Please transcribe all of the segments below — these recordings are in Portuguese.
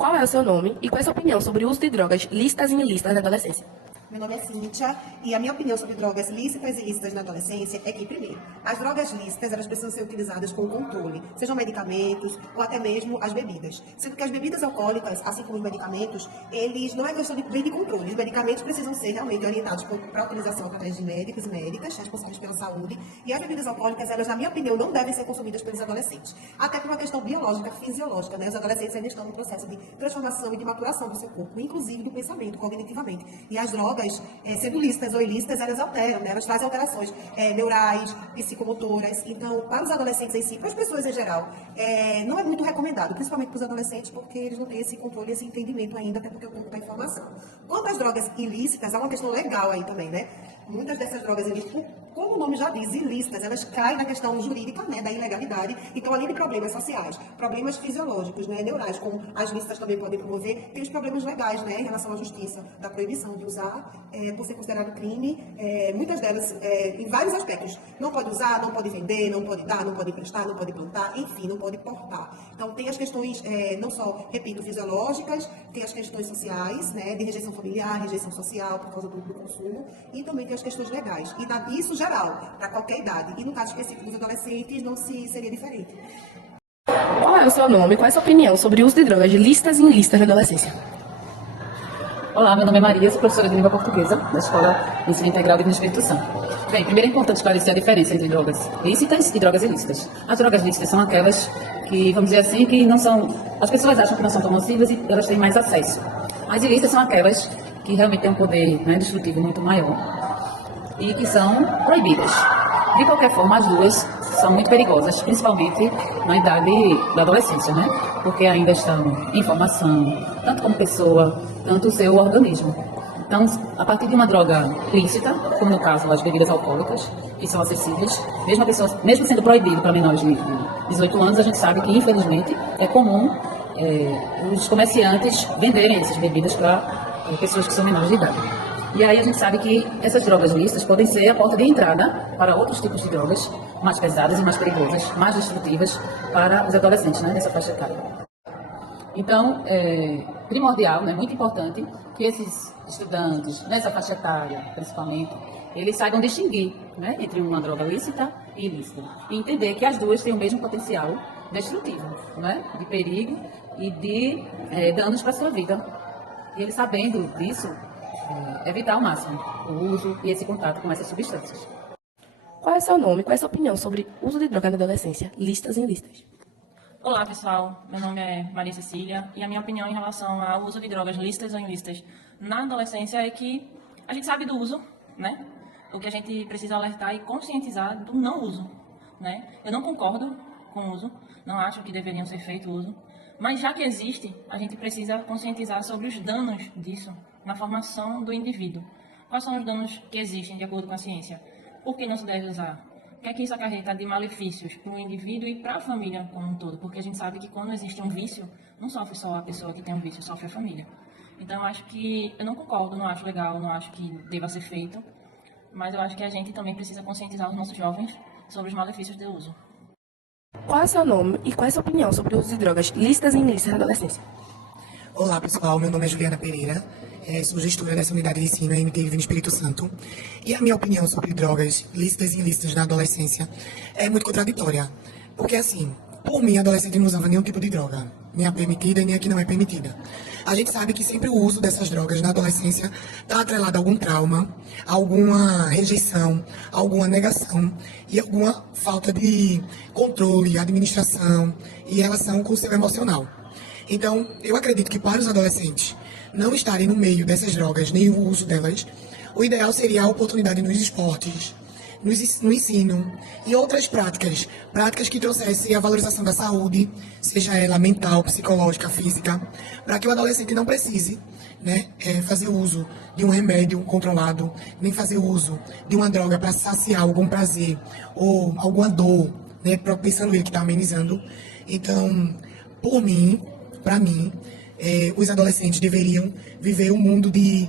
Qual é o seu nome e qual é a sua opinião sobre o uso de drogas lícitas e ilícitas na adolescência? Meu nome é Cíntia e a minha opinião sobre drogas lícitas e ilícitas na adolescência é que, primeiro, as drogas lícitas elas precisam ser utilizadas com controle, sejam medicamentos ou até mesmo as bebidas. Sendo que as bebidas alcoólicas, assim como os medicamentos, eles não é questão de controle. Os medicamentos precisam ser realmente orientados para a utilização através de médicos e médicas responsáveis pela saúde. E as bebidas alcoólicas, elas, na minha opinião, não devem ser consumidas pelos adolescentes. Até por uma questão biológica, fisiológica, né? Os adolescentes ainda estão no processo de transformação e de maturação do seu corpo, inclusive do pensamento, cognitivamente. E as drogas, sendo lícitas ou ilícitas, elas alteram, né? Elas trazem alterações neurais, psicomotoras. Então, para os adolescentes em si, para as pessoas em geral, não é muito recomendado, principalmente para os adolescentes, porque eles não têm esse controle, esse entendimento ainda, até porque o corpo está em formação. Quanto às drogas ilícitas, há uma questão legal aí também, né? Muitas dessas drogas ilícitas, como o nome já diz, ilícitas, elas caem na questão jurídica, né, da ilegalidade. Então, além de problemas sociais, problemas fisiológicos, né, neurais, como as lícitas também podem promover, tem os problemas legais, né, em relação à justiça, da proibição de usar, por ser considerado crime, muitas delas, em vários aspectos. Não pode usar, não pode vender, não pode dar, não pode emprestar, não pode plantar, enfim, não pode portar. Então, tem as questões, não só, repito, fisiológicas, tem as questões sociais, né, de rejeição familiar, rejeição social por causa do consumo, e também tem as questões legais. E isso geral, para qualquer idade. E no caso específico dos adolescentes, não seria diferente. Qual é o seu nome e qual é a sua opinião sobre o uso de drogas lícitas e ilícitas na adolescência? Olá, meu nome é Maria, sou professora de língua portuguesa da Escola de Ensino Integral de Espírito Santo. Bem, primeiro é importante esclarecer a diferença entre drogas lícitas e drogas ilícitas. As drogas lícitas são aquelas que, vamos dizer assim, que não são... As pessoas acham que não são tão nocivas e elas têm mais acesso. As ilícitas são aquelas que realmente têm um poder, né, destrutivo muito maior e que são proibidas. De qualquer forma, as duas são muito perigosas, principalmente na idade da adolescência, né? Porque ainda estão em formação, tanto como pessoa, tanto o seu organismo. Então, a partir de uma droga lícita, como no caso as bebidas alcoólicas, que são acessíveis, mesmo sendo proibido para menores de 18 anos, a gente sabe que, infelizmente, é comum os comerciantes venderem essas bebidas para pessoas que são menores de idade. E aí a gente sabe que essas drogas lícitas podem ser a porta de entrada para outros tipos de drogas mais pesadas e mais perigosas, mais destrutivas para os adolescentes, né, nessa faixa etária. Então, é primordial, né, muito importante que esses estudantes, nessa faixa etária principalmente, eles saibam distinguir, né, entre uma droga lícita e ilícita. E entender que as duas têm o mesmo potencial destrutivo, né, de perigo e de danos para a sua vida. E eles sabendo disso, evitar ao máximo o uso e esse contato com essas substâncias. Qual é o seu nome e qual é a sua opinião sobre o uso de drogas na adolescência, lícitas e ilícitas? Olá, pessoal. Meu nome é Maria Cecília e a minha opinião em relação ao uso de drogas lícitas ou ilícitas na adolescência é que a gente sabe do uso, né? O que a gente precisa alertar e conscientizar do não uso, né? Eu não concordo com o uso, não acho que deveriam ser feito o uso, mas já que existe, a gente precisa conscientizar sobre os danos disso na formação do indivíduo. Quais são os danos que existem de acordo com a ciência? Por que não se deve usar? O que é que isso acarreta de malefícios para o indivíduo e para a família como um todo? Porque a gente sabe que quando existe um vício, não sofre só a pessoa que tem um vício, sofre a família. Então, eu acho que, eu não concordo, não acho legal, não acho que deva ser feito, mas eu acho que a gente também precisa conscientizar os nossos jovens sobre os malefícios do uso. Qual é o seu nome e qual é a sua opinião sobre o uso de drogas lícitas e ilícitas na adolescência? Olá pessoal, meu nome é Juliana Pereira, sou gestora dessa unidade de ensino MT Divino Espírito Santo e a minha opinião sobre drogas lícitas e ilícitas na adolescência é muito contraditória, porque assim, por mim, adolescente não usava nenhum tipo de droga, nem a permitida e nem a que não é permitida. A gente sabe que sempre o uso dessas drogas na adolescência está atrelado a algum trauma, a alguma rejeição, a alguma negação e alguma falta de controle, administração e relação com o seu emocional. Então, eu acredito que para os adolescentes não estarem no meio dessas drogas, nem o uso delas, o ideal seria a oportunidade nos esportes, no ensino e outras práticas que trouxessem a valorização da saúde, seja ela mental, psicológica, física, para que o adolescente não precise, né, fazer uso de um remédio controlado, nem fazer uso de uma droga para saciar algum prazer ou alguma dor, né, pensando ele que está amenizando. Então, por mim, para mim, os adolescentes deveriam viver um mundo de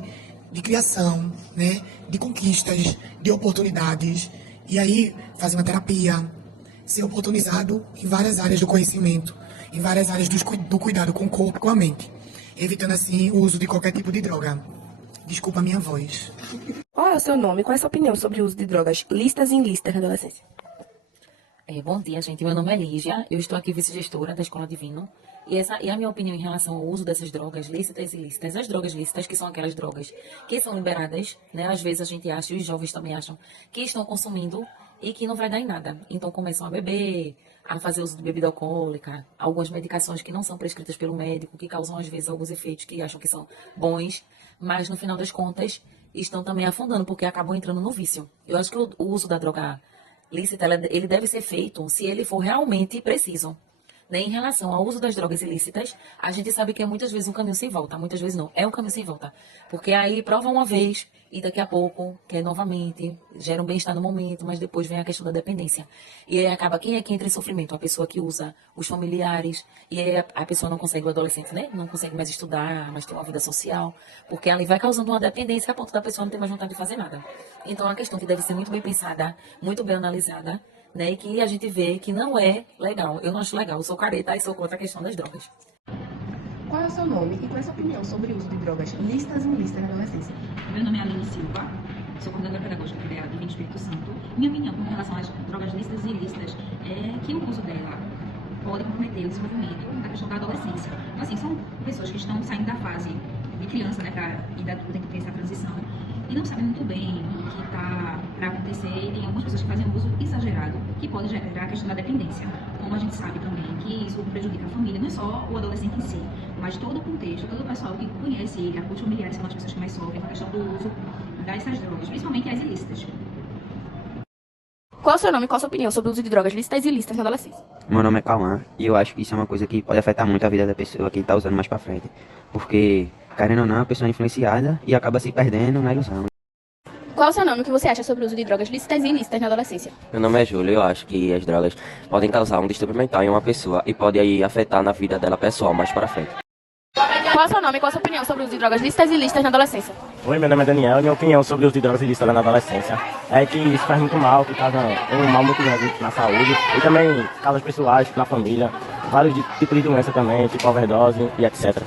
criação, né, de conquistas, de oportunidades, e aí fazer uma terapia, ser oportunizado em várias áreas do conhecimento, em várias áreas do cuidado com o corpo e com a mente. evitando assim o uso de qualquer tipo de droga. Desculpa a minha voz. Qual é o seu nome e qual é a sua opinião sobre o uso de drogas lícitas e ilícitas na adolescência? Bom dia, gente. Meu nome é Lígia. Eu estou aqui vice-gestora da Escola Divino. E a minha opinião em relação ao uso dessas drogas lícitas e ilícitas. As drogas lícitas, que são aquelas drogas que são liberadas, né? Às vezes a gente acha, e os jovens também acham, que estão consumindo e que não vai dar em nada. Então começam a beber, a fazer uso de bebida alcoólica, algumas medicações que não são prescritas pelo médico, que causam às vezes alguns efeitos que acham que são bons, mas no final das contas estão também afundando, porque acabam entrando no vício. Eu acho que o uso da droga lícita, ele deve ser feito se ele for realmente preciso. Né? Em relação ao uso das drogas ilícitas, a gente sabe que é muitas vezes um caminho sem volta, muitas vezes não, é um caminho sem volta. Porque aí prova uma vez e daqui a pouco quer novamente, gera um bem-estar no momento, mas depois vem a questão da dependência. E aí acaba, quem é que entra em sofrimento? A pessoa que usa, os familiares, e aí a pessoa não consegue, o adolescente, né? Não consegue mais estudar, mais ter uma vida social, porque ali vai causando uma dependência a ponto da pessoa não ter mais vontade de fazer nada. Então é uma questão que deve ser muito bem pensada, muito bem analisada, né, e que a gente vê que não é legal. Eu não acho legal, eu sou careta e sou contra a questão das drogas. Qual é o seu nome e qual é a sua opinião sobre o uso de drogas lícitas e ilícitas na adolescência? Meu nome é Aline Silva, sou coordenadora pedagógica do CREA Divino Espírito Santo. Minha opinião com relação às drogas lícitas e ilícitas é que o uso dela pode comprometer o desenvolvimento da questão da adolescência. Então, assim, são pessoas que estão saindo da fase de criança, né, para idade adulta, que tem essa transição, e não sabem muito bem o que está para acontecer, e tem algumas pessoas que fazem um uso exagerado, que pode gerar a questão da dependência. Como a gente sabe também que isso prejudica a família, não é só o adolescente em si, mas todo o contexto, todo o pessoal que conhece ele, apoios familiares são as pessoas que mais sofrem com a questão do uso dessas drogas, principalmente as ilícitas. Qual é o seu nome e qual a sua opinião sobre o uso de drogas lícitas e ilícitas na adolescência? Meu nome é Cauã e eu acho que isso é uma coisa que pode afetar muito a vida da pessoa que está usando mais pra frente. Porque, querendo ou não, a pessoa é influenciada e acaba se perdendo na ilusão. Qual é o seu nome e o que você acha sobre o uso de drogas lícitas e ilícitas na adolescência? Meu nome é Júlio e eu acho que as drogas podem causar um distúrbio mental em uma pessoa e pode aí afetar na vida dela pessoal mais para frente. Qual é o seu nome e qual a sua opinião sobre o uso de drogas lícitas e ilícitas na adolescência? Oi, meu nome é Daniel e minha opinião sobre o uso de drogas ilícitas na adolescência é que isso faz muito mal, que causa um mal muito grande na saúde e também causas pessoais, na família, vários tipos de doença também, tipo overdose e etc.